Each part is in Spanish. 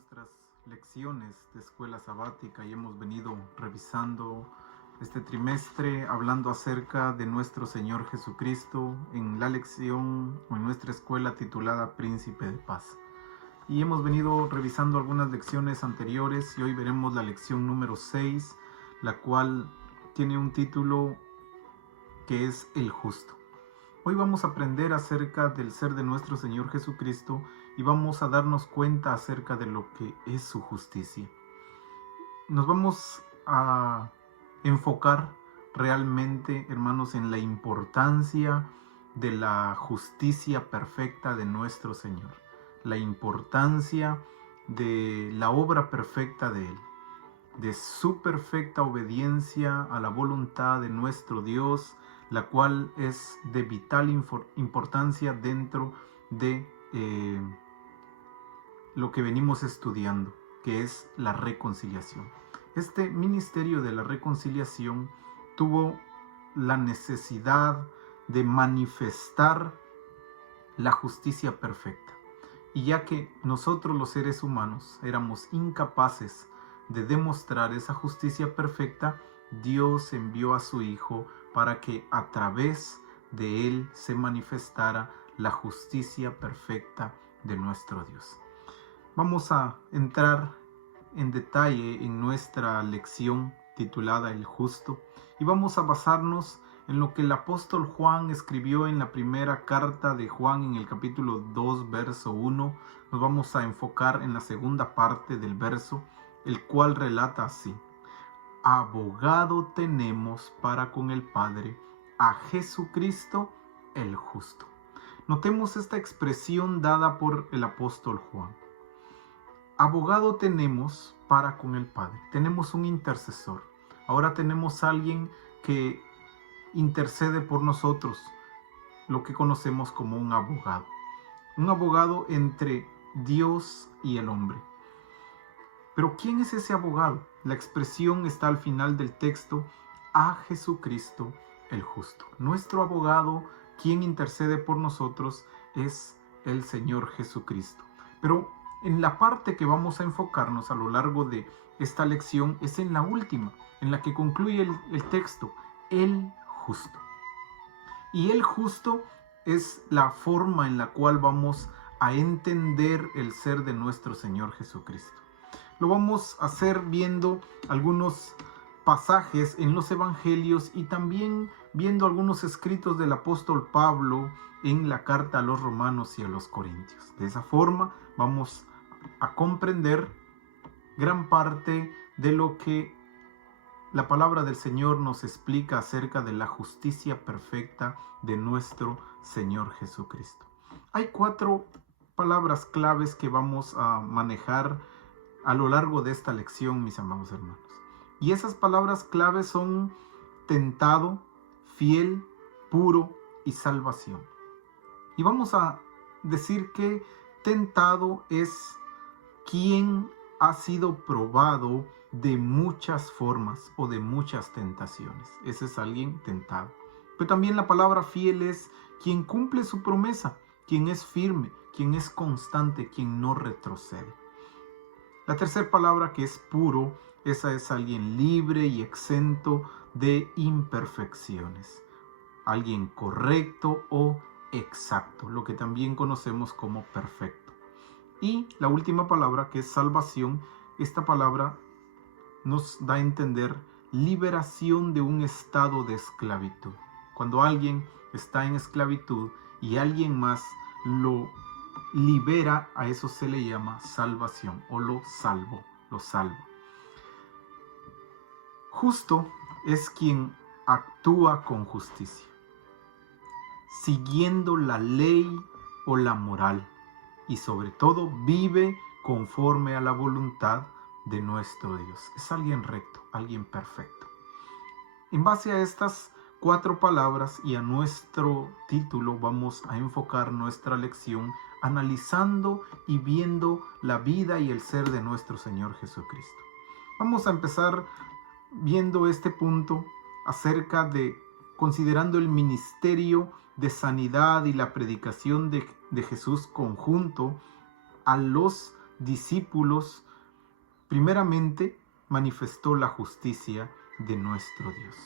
nuestras lecciones de escuela sabática y hemos venido revisando este trimestre hablando acerca de nuestro Señor Jesucristo en la lección o en nuestra escuela titulada Príncipe de Paz. Y hemos venido revisando algunas lecciones anteriores y hoy veremos la lección número 6, la cual tiene un título que es El Justo. Hoy vamos a aprender acerca del ser de nuestro Señor Jesucristo y vamos a darnos cuenta acerca de lo que es su justicia. Nos vamos a enfocar realmente, hermanos, en la importancia de la justicia perfecta de nuestro Señor, la importancia de la obra perfecta de Él, de su perfecta obediencia a la voluntad de nuestro Dios, la cual es de vital importancia dentro de lo que venimos estudiando, que es la reconciliación. Este ministerio de la reconciliación tuvo la necesidad de manifestar la justicia perfecta. Y ya que nosotros los seres humanos éramos incapaces de demostrar esa justicia perfecta, Dios envió a su Hijo para que a través de Él se manifestara la justicia perfecta de nuestro Dios. Vamos a entrar en detalle en nuestra lección titulada El Justo y vamos a basarnos en lo que el apóstol Juan escribió en la primera carta de Juan en el capítulo 2, verso 1. Nos vamos a enfocar en la segunda parte del verso, el cual relata así: abogado tenemos para con el Padre, a Jesucristo el justo. Notemos esta expresión dada por el apóstol Juan. Abogado tenemos para con el Padre. Tenemos un intercesor. Ahora tenemos a alguien que intercede por nosotros, lo que conocemos como un abogado. Un abogado entre Dios y el hombre. Pero ¿quién es ese abogado? La expresión está al final del texto: a Jesucristo el justo. Nuestro abogado, quien intercede por nosotros, es el Señor Jesucristo. Pero en la parte que vamos a enfocarnos a lo largo de esta lección es en la última, en la que concluye el texto: el justo. Y el justo es la forma en la cual vamos a entender el ser de nuestro Señor Jesucristo. Lo vamos a hacer viendo algunos pasajes en los evangelios y también viendo algunos escritos del apóstol Pablo en la carta a los romanos y a los corintios. De esa forma vamos a comprender gran parte de lo que la palabra del Señor nos explica acerca de la justicia perfecta de nuestro Señor Jesucristo. Hay 4 palabras claves que vamos a manejar a lo largo de esta lección, mis amados hermanos. Y esas palabras claves son tentado, fiel, puro y salvación. Y vamos a decir que tentado es quien ha sido probado de muchas formas o de muchas tentaciones. Ese es alguien tentado. Pero también la palabra fiel es quien cumple su promesa, quien es firme, quien es constante, quien no retrocede. La tercera palabra, que es puro, esa es alguien libre y exento de imperfecciones. Alguien correcto o exacto, lo que también conocemos como perfecto. Y la última palabra, que es salvación, esta palabra nos da a entender liberación de un estado de esclavitud. Cuando alguien está en esclavitud y alguien más lo libera, a eso se le llama salvación o lo salvo. Justo es quien actúa con justicia, siguiendo la ley o la moral, y sobre todo vive conforme a la voluntad de nuestro Dios. Es alguien recto, alguien perfecto. En base a estas 4 palabras y a nuestro título vamos a enfocar nuestra lección analizando y viendo la vida y el ser de nuestro Señor Jesucristo. Vamos a empezar viendo este punto acerca de considerando el ministerio de sanidad y la predicación de Jesús conjunto a los discípulos, primeramente manifestó la justicia de nuestro Dios.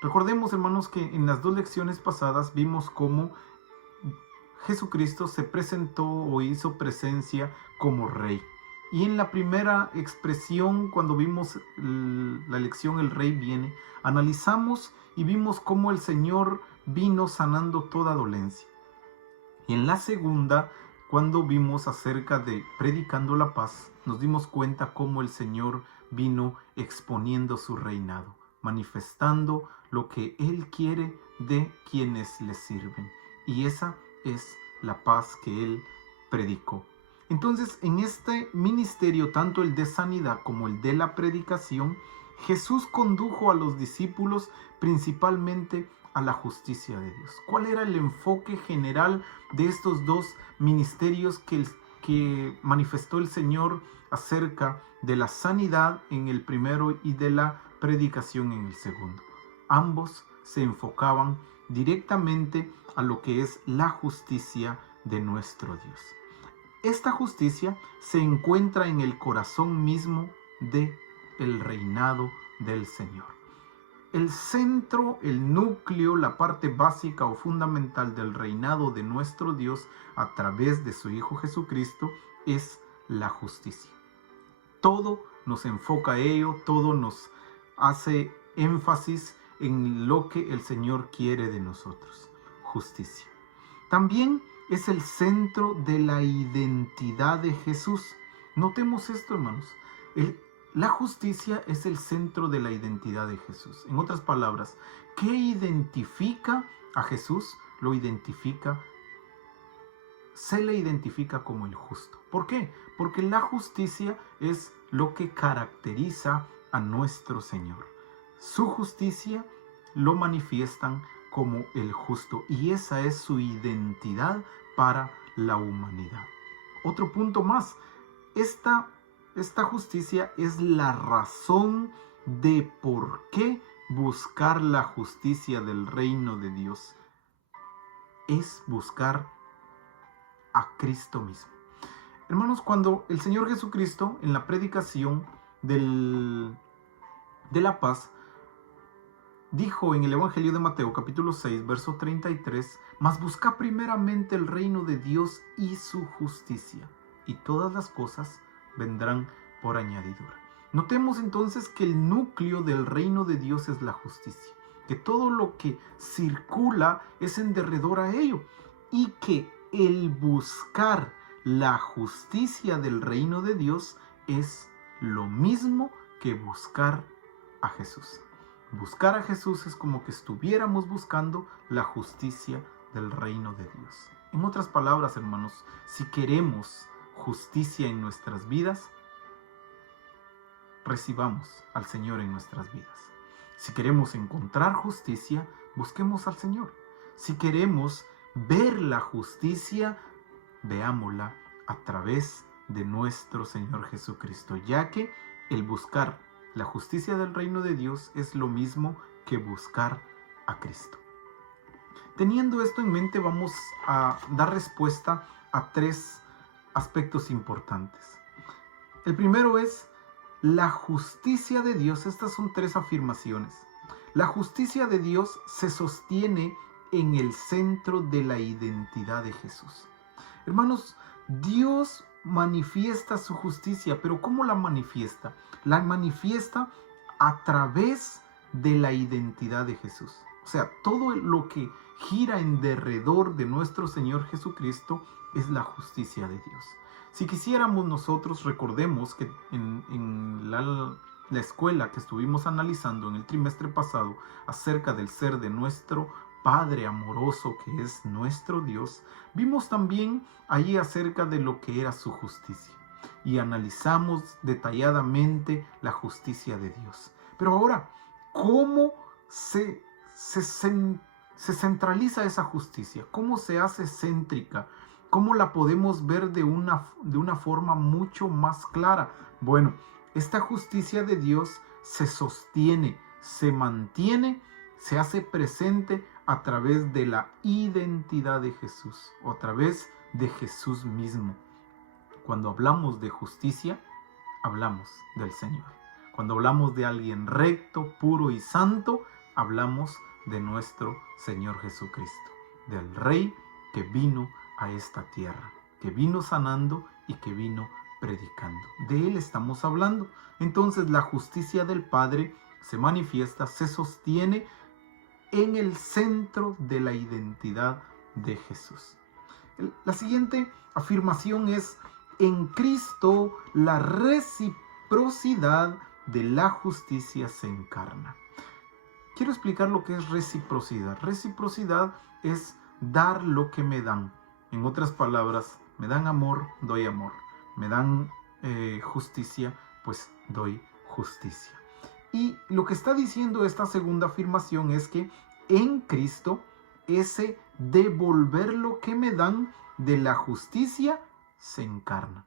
Recordemos, hermanos, que en las 2 lecciones pasadas vimos cómo Jesucristo se presentó o hizo presencia como Rey. Y en la primera expresión, cuando vimos la lección El Rey viene, analizamos y vimos cómo el Señor vino sanando toda dolencia. Y en la segunda, cuando vimos acerca de predicando la paz, nos dimos cuenta cómo el Señor vino exponiendo su reinado, manifestando lo que Él quiere de quienes le sirven. Y esa es la paz que Él predicó. Entonces, en este ministerio, tanto el de sanidad como el de la predicación, Jesús condujo a los discípulos principalmente a la justicia de Dios. ¿Cuál era el enfoque general de estos 2 ministerios que manifestó el Señor acerca de la sanidad en el primero y de la predicación en el segundo? Ambos se enfocaban directamente a lo que es la justicia de nuestro Dios. Esta justicia se encuentra en el corazón mismo del reinado del Señor. El centro, el núcleo, la parte básica o fundamental del reinado de nuestro Dios a través de su Hijo Jesucristo es la justicia. Todo nos enfoca a ello, todo nos hace énfasis en lo que el Señor quiere de nosotros: justicia. También es el centro de la identidad de Jesús. Notemos esto, hermanos. La justicia es el centro de la identidad de Jesús. En otras palabras, ¿qué identifica a Jesús? Se le identifica como el justo. ¿Por qué? Porque la justicia es lo que caracteriza a nuestro Señor. Su justicia lo manifiestan como el justo, y esa es su identidad para la humanidad. Otro punto más, esta justicia es la razón de por qué buscar la justicia del reino de Dios. Es buscar a Cristo mismo. Hermanos, cuando el Señor Jesucristo en la predicación de la paz dijo en el Evangelio de Mateo capítulo 6 verso 33: mas busca primeramente el reino de Dios y su justicia, y todas las cosas vendrán por añadidura. Notemos entonces que el núcleo del reino de Dios es la justicia, que todo lo que circula es en derredor a ello, y que el buscar la justicia del reino de Dios es lo mismo que buscar a Jesús. Buscar a Jesús es como que estuviéramos buscando la justicia del reino de Dios. En otras palabras, hermanos, si queremos justicia en nuestras vidas, recibamos al Señor en nuestras vidas. Si queremos encontrar justicia, busquemos al Señor. Si queremos ver la justicia, veámosla a través de nuestro Señor Jesucristo, ya que el buscar la justicia del reino de Dios es lo mismo que buscar a Cristo. Teniendo esto en mente, vamos a dar respuesta a 3 aspectos importantes. El primero es la justicia de Dios. Estas son 3 afirmaciones. La justicia de Dios se sostiene en el centro de la identidad de Jesús. Hermanos, Dios manifiesta su justicia, pero ¿cómo la manifiesta? La manifiesta a través de la identidad de Jesús. O sea, todo lo que gira en derredor de nuestro Señor Jesucristo es la justicia de Dios. Si quisiéramos nosotros, recordemos que en la escuela que estuvimos analizando en el trimestre pasado acerca del ser de nuestro Padre amoroso que es nuestro Dios, vimos también allí acerca de lo que era su justicia y analizamos detalladamente la justicia de Dios. Pero ahora, ¿cómo se centraliza esa justicia? ¿Cómo se hace céntrica? ¿Cómo la podemos ver de una forma mucho más clara? Bueno, esta justicia de Dios se sostiene, se mantiene, se hace presente a través de la identidad de Jesús o a través de Jesús mismo. Cuando hablamos de justicia, hablamos del Señor. Cuando hablamos de alguien recto, puro y santo, hablamos de nuestro Señor Jesucristo, del Rey que vino a esta tierra, que vino sanando y que vino predicando. De Él estamos hablando. Entonces la justicia del Padre se manifiesta, se sostiene en el centro de la identidad de Jesús. La siguiente afirmación es: en Cristo la reciprocidad de la justicia se encarna. Quiero explicar lo que es reciprocidad. Reciprocidad es dar lo que me dan. En otras palabras, me dan amor, doy amor. Me dan justicia, pues doy justicia. Y lo que está diciendo esta segunda afirmación es que en Cristo ese devolver lo que me dan de la justicia se encarna.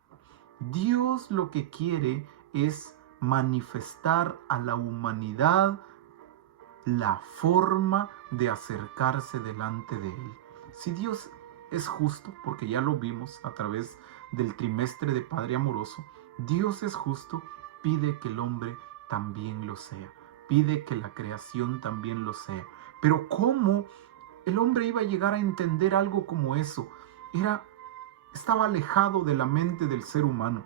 Dios lo que quiere es manifestar a la humanidad la forma de acercarse delante de Él. Si Dios es justo, porque ya lo vimos a través del trimestre de Padre Amoroso, Dios es justo, pide que el hombre también lo sea, pide que la creación también lo sea. Pero ¿cómo el hombre iba a llegar a entender algo como eso? Estaba alejado de la mente del ser humano.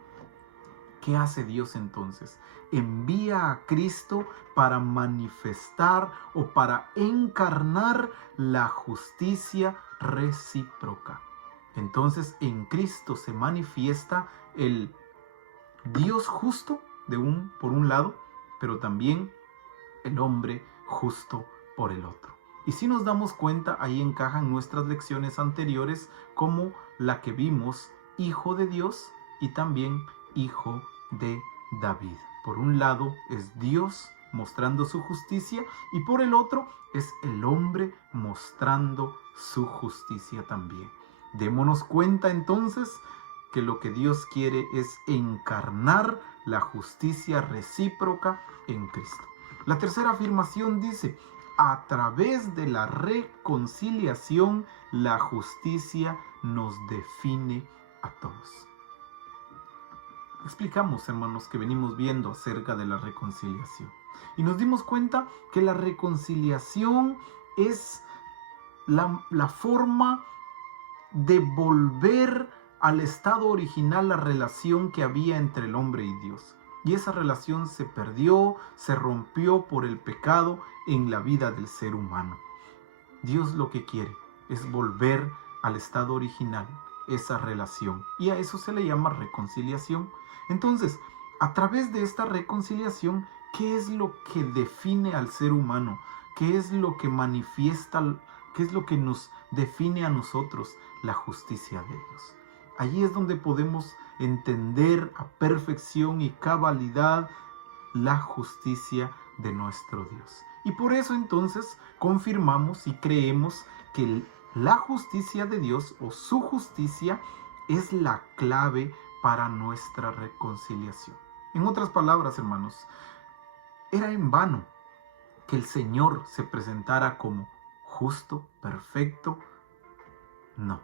¿Qué hace Dios entonces? Envía a Cristo para manifestar o para encarnar la justicia recíproca. Entonces en Cristo se manifiesta el Dios justo por un lado, pero también el hombre justo por el otro. Y si nos damos cuenta, ahí encajan nuestras lecciones anteriores como la que vimos, hijo de Dios y también hijo de David. Por un lado es Dios mostrando su justicia y por el otro es el hombre mostrando su justicia también. Démonos cuenta entonces que lo que Dios quiere es encarnar la justicia recíproca en Cristo. La tercera afirmación dice: a través de la reconciliación, la justicia nos define a todos. Explicamos, hermanos, que venimos viendo acerca de la reconciliación. Y nos dimos cuenta que la reconciliación es la forma de volver al estado original la relación que había entre el hombre y Dios. Y esa relación se perdió, se rompió por el pecado en la vida del ser humano. Dios lo que quiere es volver al estado original, esa relación. Y a eso se le llama reconciliación. Entonces, a través de esta reconciliación, ¿qué es lo que define al ser humano? ¿Qué es lo que manifiesta? ¿Qué es lo que nos define a nosotros? La justicia de Dios. Allí es donde podemos entender a perfección y cabalidad la justicia de nuestro Dios. Y por eso entonces confirmamos y creemos que la justicia de Dios o su justicia es la clave para nuestra reconciliación. En otras palabras, hermanos, era en vano que el Señor se presentara como justo, perfecto. No.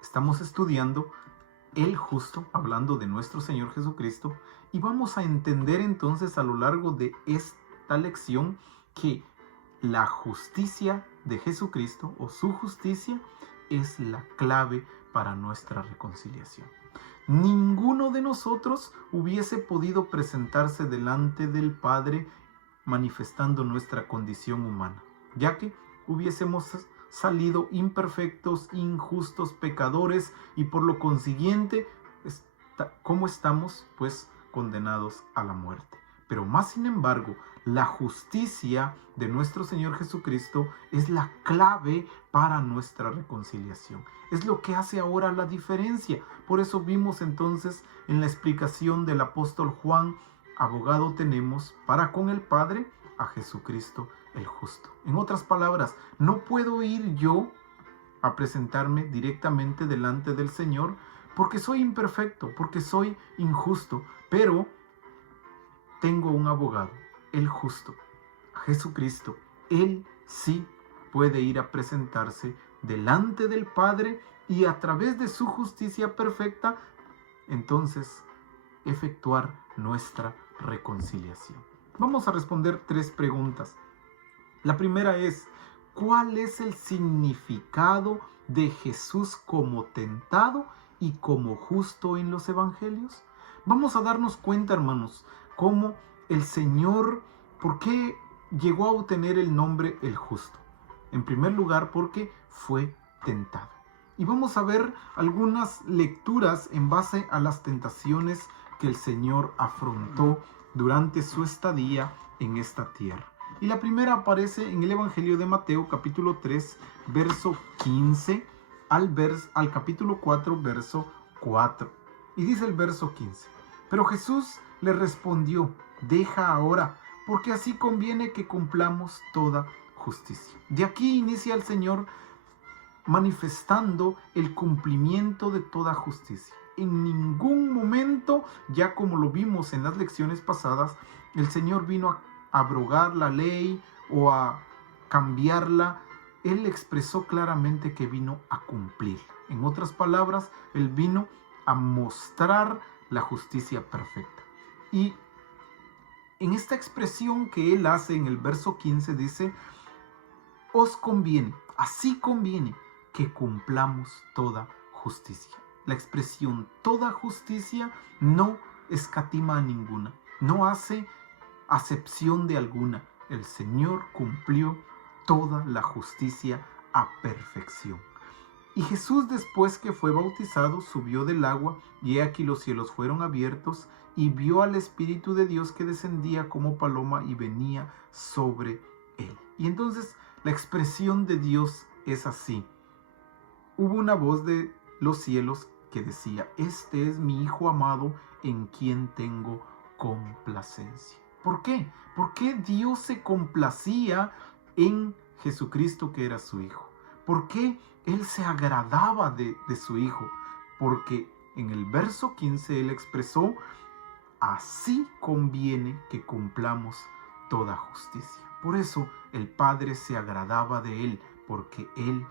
Estamos estudiando el justo, hablando de nuestro Señor Jesucristo, y vamos a entender entonces a lo largo de esta lección que la justicia de Jesucristo o su justicia es la clave para nuestra reconciliación. Ninguno de nosotros hubiese podido presentarse delante del Padre manifestando nuestra condición humana, ya que hubiésemos salido imperfectos, injustos, pecadores, y por lo consiguiente, ¿cómo estamos? Pues condenados a la muerte. Pero más sin embargo, la justicia de nuestro Señor Jesucristo es la clave para nuestra reconciliación. Es lo que hace ahora la diferencia. Por eso vimos entonces en la explicación del apóstol Juan: abogado tenemos para con el Padre, a Jesucristo el justo. En otras palabras, no puedo ir yo a presentarme directamente delante del Señor porque soy imperfecto, porque soy injusto, pero tengo un abogado, el justo, Jesucristo. Él sí puede ir a presentarse delante del Padre y a través de su justicia perfecta entonces efectuar nuestra reconciliación. Vamos a responder 3 preguntas. La primera es, ¿cuál es el significado de Jesús como tentado y como justo en los evangelios? Vamos a darnos cuenta, hermanos, cómo el Señor, ¿por qué llegó a obtener el nombre el justo? En primer lugar, porque fue tentado. Y vamos a ver algunas lecturas en base a las tentaciones que el Señor afrontó durante su estadía en esta tierra. Y la primera aparece en el Evangelio de Mateo, capítulo 3, verso 15, al capítulo 4, verso 4. Y dice el verso 15, pero Jesús le respondió, deja ahora, porque así conviene que cumplamos toda justicia. De aquí inicia el Señor manifestando el cumplimiento de toda justicia. En ningún momento, ya como lo vimos en las lecciones pasadas, el Señor vino a abrogar la ley o a cambiarla. Él expresó claramente que vino a cumplir. En otras palabras, Él vino a mostrar la justicia perfecta. Y en esta expresión que Él hace en el verso 15 dice, os conviene, así conviene que cumplamos toda justicia. La expresión toda justicia no escatima a ninguna, no hace acepción de alguna. El Señor cumplió toda la justicia a perfección. Y Jesús, después que fue bautizado, subió del agua, y he aquí los cielos fueron abiertos, y vio al Espíritu de Dios que descendía como paloma y venía sobre él. Y entonces la expresión de Dios es así. Hubo una voz de los cielos que decía, este es mi Hijo amado en quien tengo complacencia. ¿Por qué? Porque Dios se complacía en Jesucristo, que era su Hijo. ¿Por qué Él se agradaba de su Hijo? Porque en el verso 15 Él expresó, así conviene que cumplamos toda justicia. Por eso el Padre se agradaba de Él, porque Él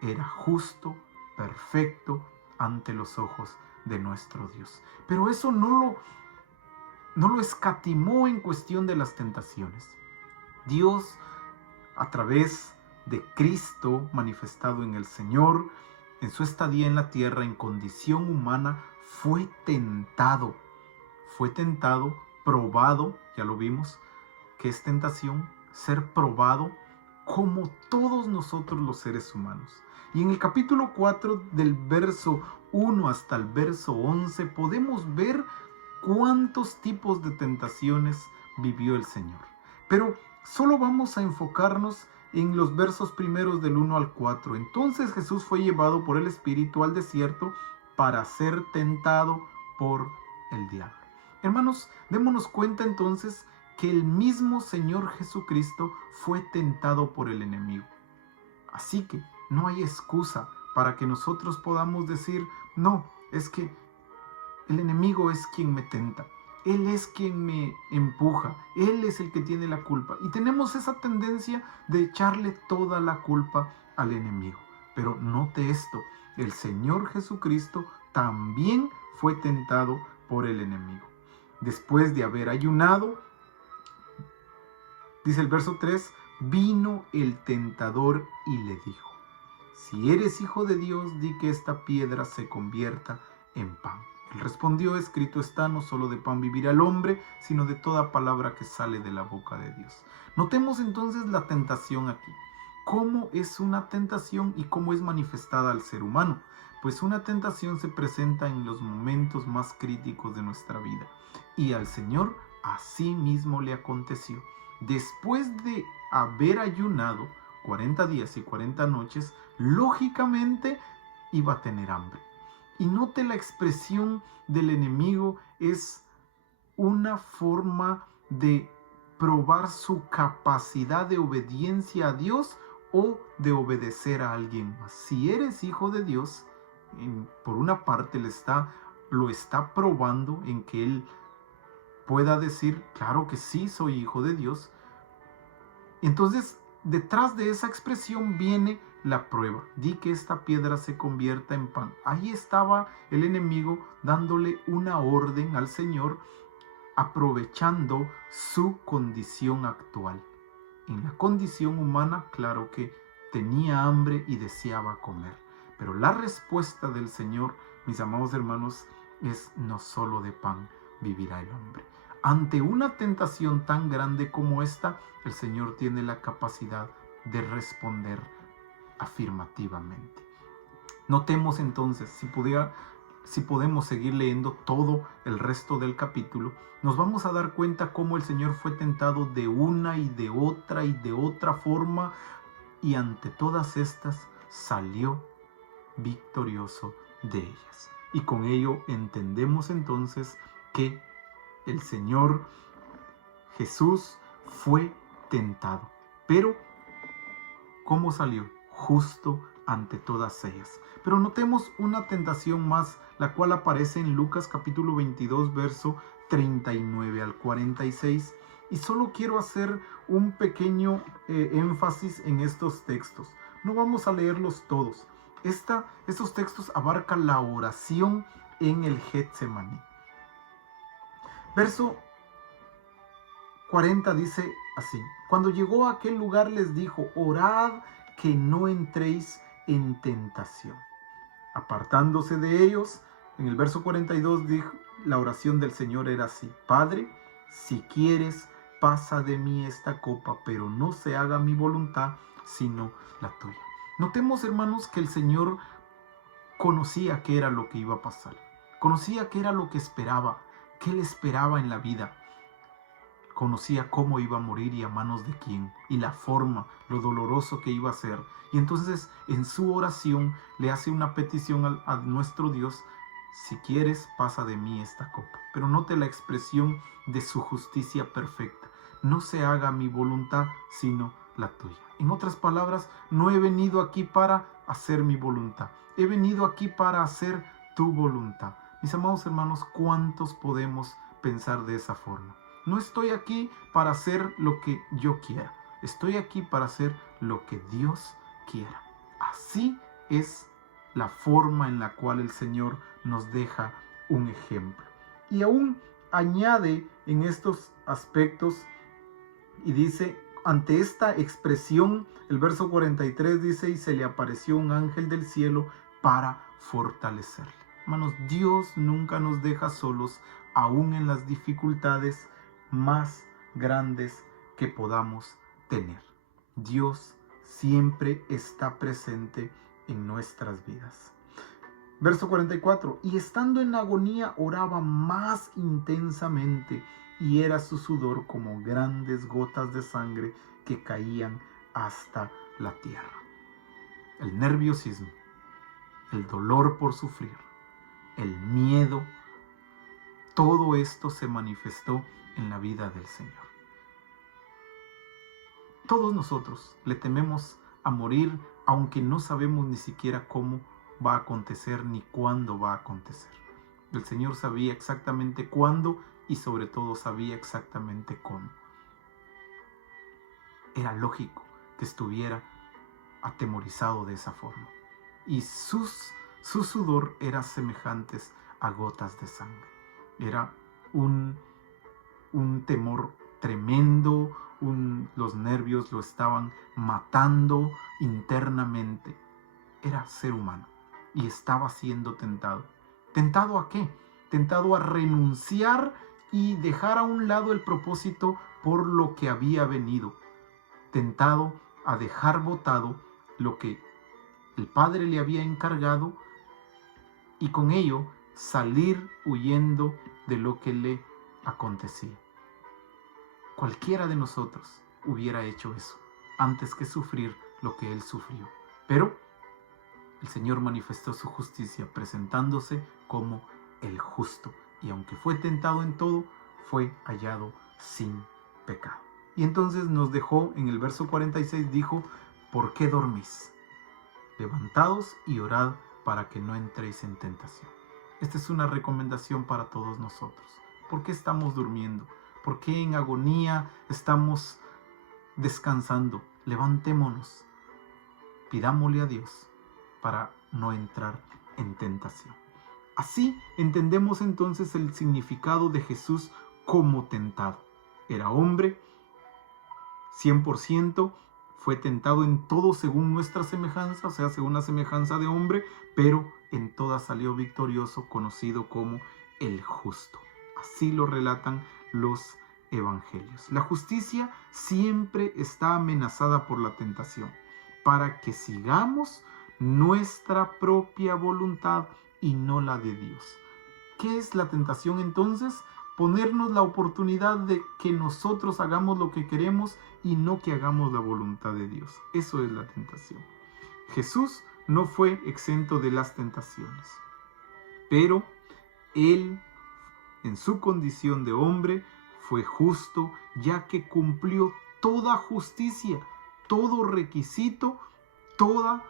era justo, perfecto ante los ojos de nuestro Dios. Pero eso no lo escatimó en cuestión de las tentaciones. Dios, a través de Cristo manifestado en el Señor, en su estadía en la tierra en condición humana, fue tentado, probado, ya lo vimos, que es tentación, ser probado como todos nosotros los seres humanos. Y en el capítulo 4 del verso 1 hasta el verso 11 podemos ver cuántos tipos de tentaciones vivió el Señor. Pero solo vamos a enfocarnos en los versos primeros del 1 al 4. Entonces Jesús fue llevado por el Espíritu al desierto para ser tentado por el diablo. Hermanos, démonos cuenta entonces que el mismo Señor Jesucristo fue tentado por el enemigo. Así que no hay excusa para que nosotros podamos decir, no, es que el enemigo es quien me tenta, él es quien me empuja, él es el que tiene la culpa. Y tenemos esa tendencia de echarle toda la culpa al enemigo. Pero note esto, el Señor Jesucristo también fue tentado por el enemigo. Después de haber ayunado, dice el verso 3, vino el tentador y le dijo, si eres hijo de Dios, di que esta piedra se convierta en pan. Él respondió, escrito está, no solo de pan vivirá el hombre, sino de toda palabra que sale de la boca de Dios. Notemos entonces la tentación aquí. ¿Cómo es una tentación y cómo es manifestada al ser humano? Pues una tentación se presenta en los momentos más críticos de nuestra vida. Y al Señor así mismo le aconteció. Después de haber ayunado 40 días y 40 noches, lógicamente iba a tener hambre. Y note la expresión del enemigo, es una forma de probar su capacidad de obediencia a Dios o de obedecer a alguien más. Si eres hijo de Dios, por una parte lo está probando en que él pueda decir, claro que sí, soy hijo de Dios. Entonces, detrás de esa expresión viene la prueba, di que esta piedra se convierta en pan. Ahí estaba el enemigo dándole una orden al Señor, aprovechando su condición actual. En la condición humana, claro que tenía hambre y deseaba comer. Pero la respuesta del Señor, mis amados hermanos, es: no solo de pan vivirá el hombre. Ante una tentación tan grande como esta, el Señor tiene la capacidad de responder afirmativamente. Notemos entonces, si podemos seguir leyendo todo el resto del capítulo, nos vamos a dar cuenta cómo el Señor fue tentado de una y de otra forma, y ante todas estas salió victorioso de ellas. Y con ello entendemos entonces que el Señor Jesús fue tentado. Pero, ¿cómo salió? Justo ante todas ellas. Pero notemos una tentación más, la cual aparece en Lucas capítulo 22, verso 39 al 46. Y solo quiero hacer un pequeño énfasis en estos textos. No vamos a leerlos todos. Estos textos abarcan la oración en el Getsemaní. Verso 40 dice así: cuando llegó a aquel lugar les dijo: orad que no entréis en tentación. Apartándose de ellos, en el verso 42 dijo, la oración del Señor era así: Padre, si quieres, pasa de mí esta copa, pero no se haga mi voluntad, sino la tuya. Notemos, hermanos, que el Señor conocía qué era lo que iba a pasar. Conocía qué era lo que esperaba, qué le esperaba en la vida. Conocía cómo iba a morir y a manos de quién, y la forma, lo doloroso que iba a ser. Y entonces en su oración le hace una petición a nuestro Dios: si quieres, pasa de mí esta copa. Pero note la expresión de su justicia perfecta: no se haga mi voluntad, sino la tuya. En otras palabras, no he venido aquí para hacer mi voluntad, he venido aquí para hacer tu voluntad. Mis amados hermanos, ¿cuántos podemos pensar de esa forma? No estoy aquí para hacer lo que yo quiera, estoy aquí para hacer lo que Dios quiera. Así es la forma en la cual el Señor nos deja un ejemplo. Y aún añade en estos aspectos y dice, ante esta expresión, el verso 43 dice: y se le apareció un ángel del cielo para fortalecerle. Hermanos, Dios nunca nos deja solos, aún en las dificultades más grandes que podamos tener. Dios siempre está presente en nuestras vidas. Verso 44, y estando en agonía oraba más intensamente, y era su sudor como grandes gotas de sangre que caían hasta la tierra. El nerviosismo, el dolor por sufrir, el miedo, todo esto se manifestó en la vida del Señor. Todos nosotros le tememos a morir, aunque no sabemos ni siquiera cómo va a acontecer ni cuándo va a acontecer. El Señor sabía exactamente cuándo y sobre todo sabía exactamente cómo. Era lógico que estuviera atemorizado de esa forma. Y su sudor era semejante a gotas de sangre. Era un temor tremendo, los nervios lo estaban matando internamente. Era ser humano y estaba siendo tentado. ¿Tentado a qué? Tentado a renunciar y dejar a un lado el propósito por lo que había venido. Tentado a dejar botado lo que el Padre le había encargado y con ello salir huyendo de lo que le acontecía. Cualquiera de nosotros hubiera hecho eso antes que sufrir lo que él sufrió. Pero el Señor manifestó su justicia presentándose como el justo. Y aunque fue tentado en todo, fue hallado sin pecado. Y entonces nos dejó en el verso 46, dijo: ¿por qué dormís? Levantaos y orad para que no entréis en tentación. Esta es una recomendación para todos nosotros. ¿Por qué estamos durmiendo? ¿Por qué en agonía estamos descansando? Levantémonos. pidámosle a Dios para no entrar en tentación. Así entendemos entonces el significado de Jesús como tentado. Era hombre, 100%, fue tentado en todo según nuestra semejanza, o sea, según la semejanza de hombre, pero en todas salió victorioso, conocido como el justo. Así lo relatan los evangelios. La justicia siempre está amenazada por la tentación, para que sigamos nuestra propia voluntad y no la de Dios. ¿Qué es la tentación entonces? Ponernos la oportunidad de que nosotros hagamos lo que queremos y no que hagamos la voluntad de Dios. Eso es la tentación. Jesús no fue exento de las tentaciones, pero Él, en su condición de hombre, fue justo, ya que cumplió toda justicia, todo requisito, toda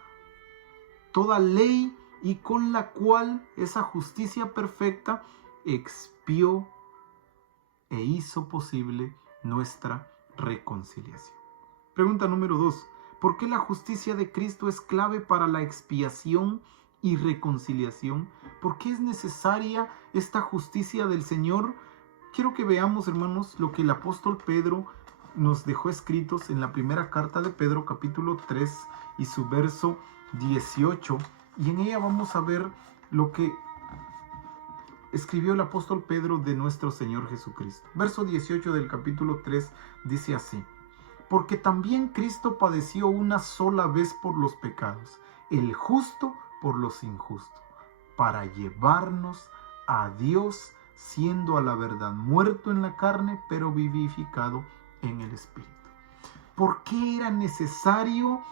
ley, y con la cual esa justicia perfecta expió e hizo posible nuestra reconciliación. Pregunta número 2. ¿Por qué la justicia de Cristo es clave para la expiación y reconciliación? ¿Por qué es necesaria esta justicia del Señor? Quiero que veamos, hermanos, lo que el apóstol Pedro nos dejó escritos en la primera carta de Pedro, capítulo 3, y su verso 18. Y en ella vamos a ver lo que escribió el apóstol Pedro de nuestro Señor Jesucristo. Verso 18 del capítulo 3 dice así: porque también Cristo padeció una sola vez por los pecados, el justo por los injustos, para llevarnos a Dios, siendo a la verdad muerto en la carne, pero vivificado en el Espíritu. ¿Por qué era necesario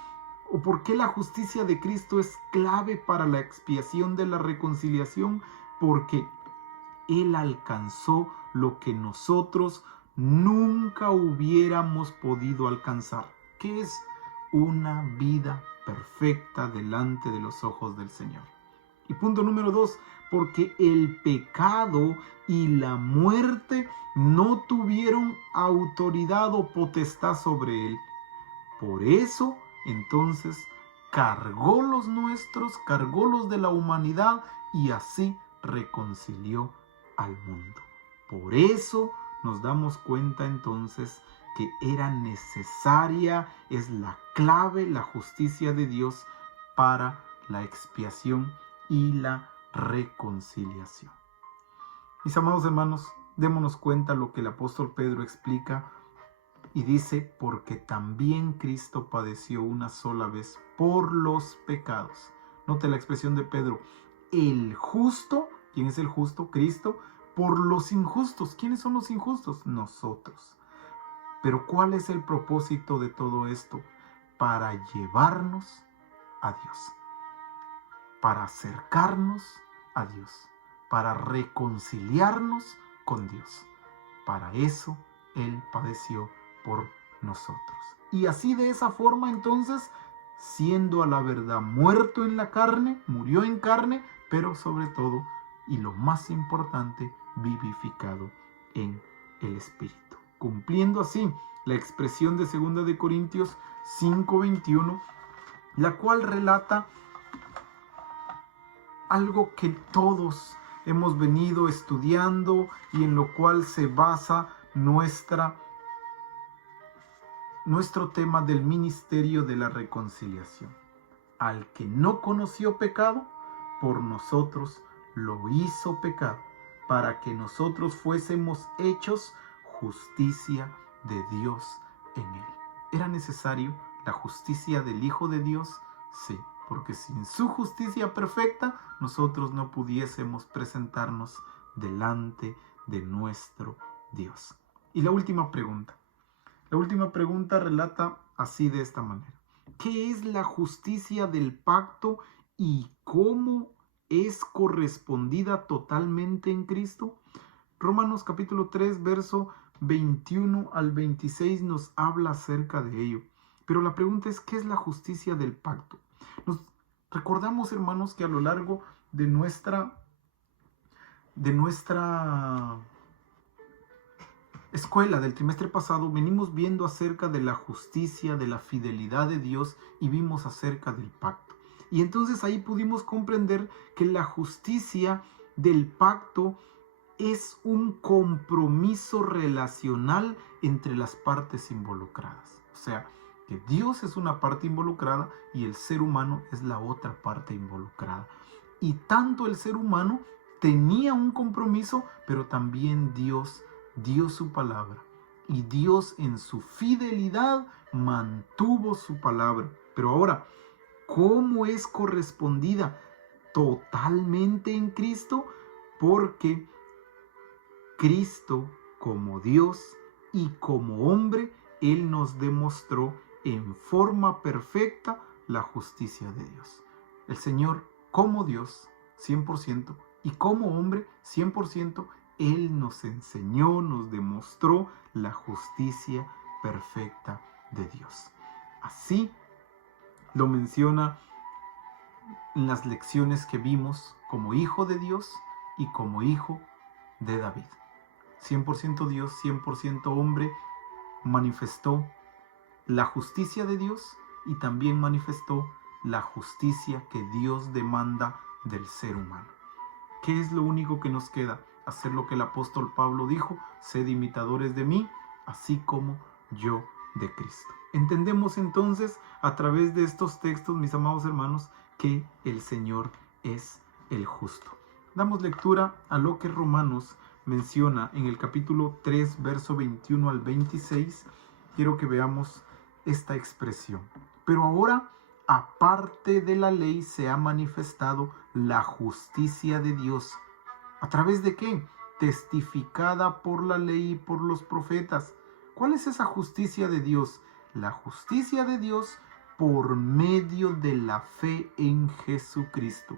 o por qué la justicia de Cristo es clave para la expiación de la reconciliación? Porque Él alcanzó lo que nosotros nunca hubiéramos podido alcanzar, que es una vida perfecta delante de los ojos del Señor. Y punto número 2, porque el pecado y la muerte no tuvieron autoridad o potestad sobre Él. Por eso, entonces, cargó los nuestros, cargó los de la humanidad y así reconcilió al mundo. Por eso nos damos cuenta entonces que era necesaria, es la clave, la justicia de Dios para la expiación y la reconciliación. Mis amados hermanos, démonos cuenta lo que el apóstol Pedro explica y dice: porque también Cristo padeció una sola vez por los pecados. Note la expresión de Pedro: el justo. ¿Quién es el justo? Cristo. Por los injustos. ¿Quiénes son los injustos? Nosotros. Pero ¿cuál es el propósito de todo esto? Para llevarnos a Dios, para acercarnos a Dios, para reconciliarnos con Dios. Para eso Él padeció por nosotros. Y así, de esa forma, entonces, siendo a la verdad muerto en la carne, murió en carne, pero sobre todo, y lo más importante, vivificado en el Espíritu. Cumpliendo así la expresión de 2 de Corintios 5:21, la cual relata algo que todos hemos venido estudiando y en lo cual se basa nuestro tema del ministerio de la reconciliación. Al que no conoció pecado, por nosotros lo hizo pecado, para que nosotros fuésemos hechos justicia de Dios en él. ¿Era necesario la justicia del Hijo de Dios? Sí, porque sin su justicia perfecta nosotros no pudiésemos presentarnos delante de nuestro Dios. Y la última pregunta. La última pregunta relata así, de esta manera: ¿qué es la justicia del pacto y cómo es correspondida totalmente en Cristo? Romanos capítulo 3, verso 21 al 26 nos habla acerca de ello. Pero la pregunta es: ¿qué es la justicia del pacto? Nos recordamos, hermanos, que a lo largo de nuestra escuela del trimestre pasado venimos viendo acerca de la justicia, de la fidelidad de Dios y vimos acerca del pacto. Y entonces ahí pudimos comprender que la justicia del pacto es un compromiso relacional entre las partes involucradas. O sea, que Dios es una parte involucrada y el ser humano es la otra parte involucrada. Y tanto el ser humano tenía un compromiso, pero también Dios dio su palabra. Y Dios en su fidelidad mantuvo su palabra. Pero ahora, ¿cómo es correspondida? Totalmente en Cristo, porque Cristo como Dios y como hombre, Él nos demostró en forma perfecta la justicia de Dios. El Señor como Dios 100% y como hombre 100%, Él nos enseñó, nos demostró la justicia perfecta de Dios. Así lo menciona en las lecciones que vimos como hijo de Dios y como hijo de David. 100% Dios, 100% hombre, manifestó la justicia de Dios y también manifestó la justicia que Dios demanda del ser humano. ¿Qué es lo único que nos queda? Hacer lo que el apóstol Pablo dijo: sed imitadores de mí, así como yo de Cristo. Entendemos entonces a través de estos textos, mis amados hermanos, que el Señor es el justo. Damos lectura a lo que Romanos menciona en el capítulo 3, verso 21 al 26. Quiero que veamos esta expresión. Pero ahora, aparte de la ley, se ha manifestado la justicia de Dios. ¿A través de qué? Testificada por la ley y por los profetas. ¿Cuál es esa justicia de Dios? La justicia de Dios por medio de la fe en Jesucristo,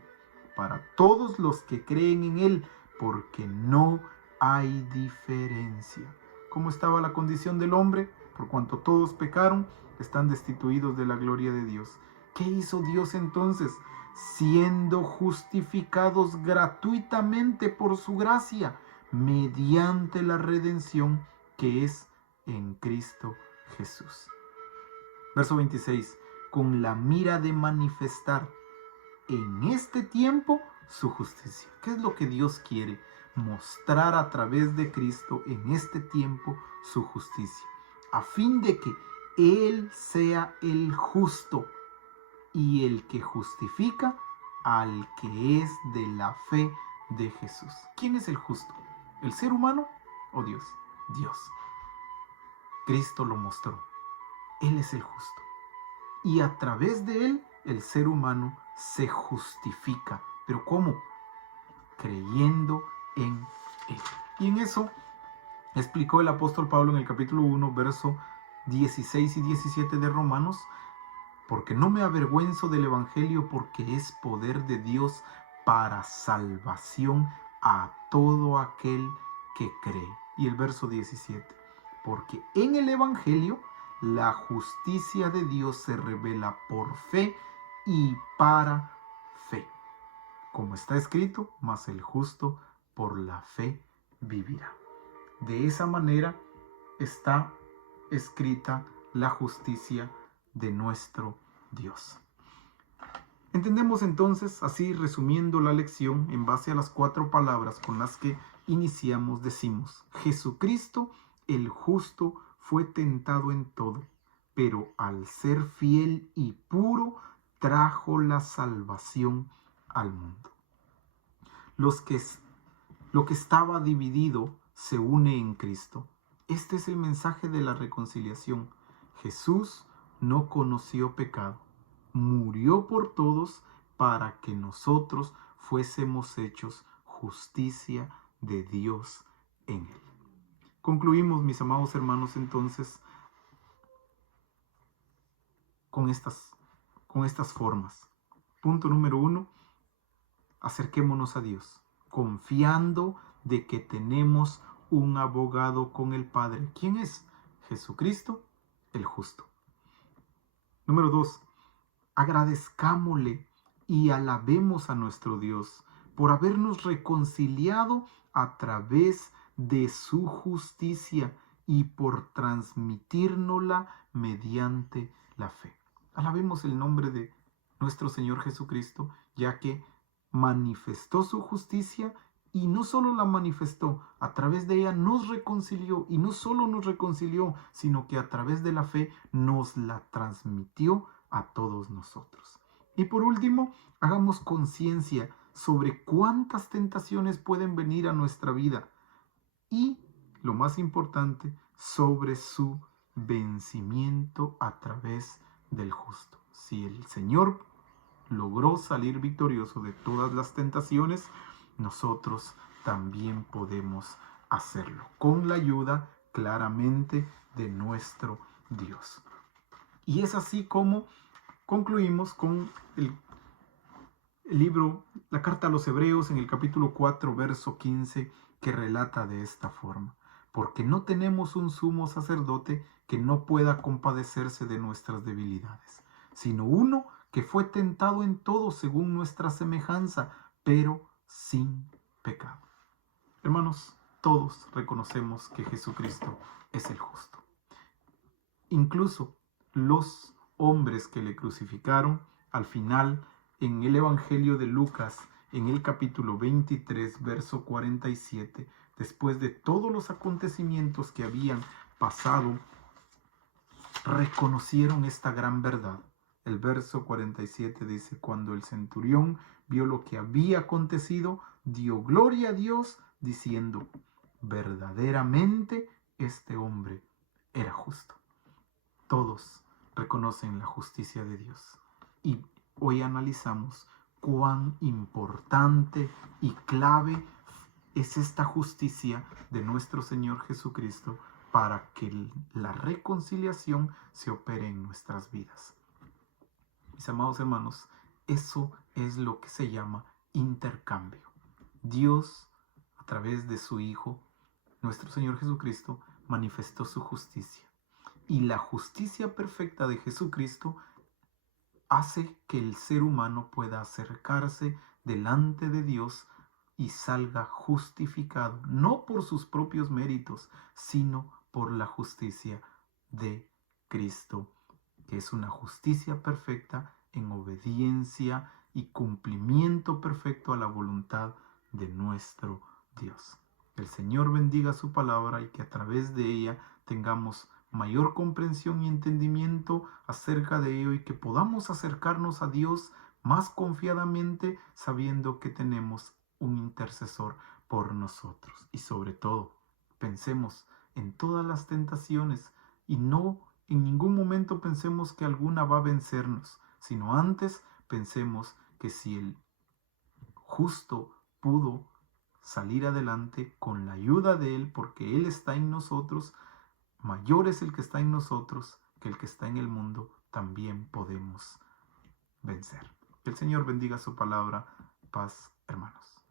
para todos los que creen en Él, porque no hay diferencia. ¿Cómo estaba la condición del hombre? Por cuanto todos pecaron, están destituidos de la gloria de Dios. ¿Qué hizo Dios entonces? Siendo justificados gratuitamente por su gracia, mediante la redención que es en Cristo Jesús. Verso 26. Con la mira de manifestar en este tiempo su justicia. ¿Qué es lo que Dios quiere? Mostrar a través de Cristo en este tiempo su justicia, a fin de que Él sea el justo y el que justifica al que es de la fe de Jesús. ¿Quién es el justo? ¿El ser humano o Dios? Dios. Cristo lo mostró. Él es el justo. Y a través de Él, el ser humano se justifica. ¿Pero cómo? Creyendo en Él. Y en eso explicó el apóstol Pablo en el capítulo 1, verso 16 y 17 de Romanos: porque no me avergüenzo del evangelio, porque es poder de Dios para salvación a todo aquel que cree. Y el verso 17: porque en el evangelio la justicia de Dios se revela por fe y para fe. Como está escrito: mas el justo por la fe vivirá. De esa manera está escrita la justicia de nuestro Dios. Entendemos entonces, así resumiendo la lección, en base a las 4 palabras con las que iniciamos, decimos: Jesucristo el justo fue tentado en todo, pero al ser fiel y puro trajo la salvación al mundo. Lo que estaba dividido se une en Cristo. Este es el mensaje de la reconciliación. Jesús no conoció pecado. Murió por todos para que nosotros fuésemos hechos justicia de Dios en Él. Concluimos, mis amados hermanos, entonces con estas formas. Punto número 1, acerquémonos a Dios, confiando de que tenemos un abogado con el Padre. ¿Quién es? Jesucristo, el justo. Número 2, agradezcámosle y alabemos a nuestro Dios por habernos reconciliado a través de su justicia y por transmitírnosla mediante la fe. Alabemos el nombre de nuestro Señor Jesucristo, ya que manifestó su justicia y no solo la manifestó, a través de ella nos reconcilió, y no solo nos reconcilió, sino que a través de la fe nos la transmitió a todos nosotros. Y por último, hagamos conciencia sobre cuántas tentaciones pueden venir a nuestra vida y, lo más importante, sobre su vencimiento a través del justo. Si el Señor logró salir victorioso de todas las tentaciones, nosotros también podemos hacerlo, con la ayuda claramente de nuestro Dios. Y es así como concluimos con el libro, la carta a los Hebreos en el capítulo 4, verso 15, que relata de esta forma: porque no tenemos un sumo sacerdote que no pueda compadecerse de nuestras debilidades, sino uno que fue tentado en todo según nuestra semejanza, pero sin pecado. Hermanos, todos reconocemos que Jesucristo es el justo. Incluso los hombres que le crucificaron, al final, en el Evangelio de Lucas, en el capítulo 23, verso 47, después de todos los acontecimientos que habían pasado, reconocieron esta gran verdad. El verso 47 dice: cuando el centurión vio lo que había acontecido, dio gloria a Dios, diciendo: verdaderamente este hombre era justo. Todos reconocen la justicia de Dios. Y hoy analizamos cuán importante y clave es esta justicia de nuestro Señor Jesucristo para que la reconciliación se opere en nuestras vidas. Mis amados hermanos, eso es lo que se llama intercambio. Dios, a través de su Hijo, nuestro Señor Jesucristo, manifestó su justicia. Y la justicia perfecta de Jesucristo hace que el ser humano pueda acercarse delante de Dios y salga justificado, no por sus propios méritos, sino por la justicia de Cristo, que es una justicia perfecta en obediencia y cumplimiento perfecto a la voluntad de nuestro Dios. Que el Señor bendiga su palabra y que a través de ella tengamos mayor comprensión y entendimiento acerca de ello, y que podamos acercarnos a Dios más confiadamente, sabiendo que tenemos un intercesor por nosotros. Y sobre todo, pensemos en todas las tentaciones y no en ningún momento pensemos que alguna va a vencernos, sino antes pensemos que si el justo pudo salir adelante con la ayuda de Él, porque Él está en nosotros, mayor es el que está en nosotros que el que está en el mundo, también podemos vencer. Que el Señor bendiga su palabra. Paz, hermanos.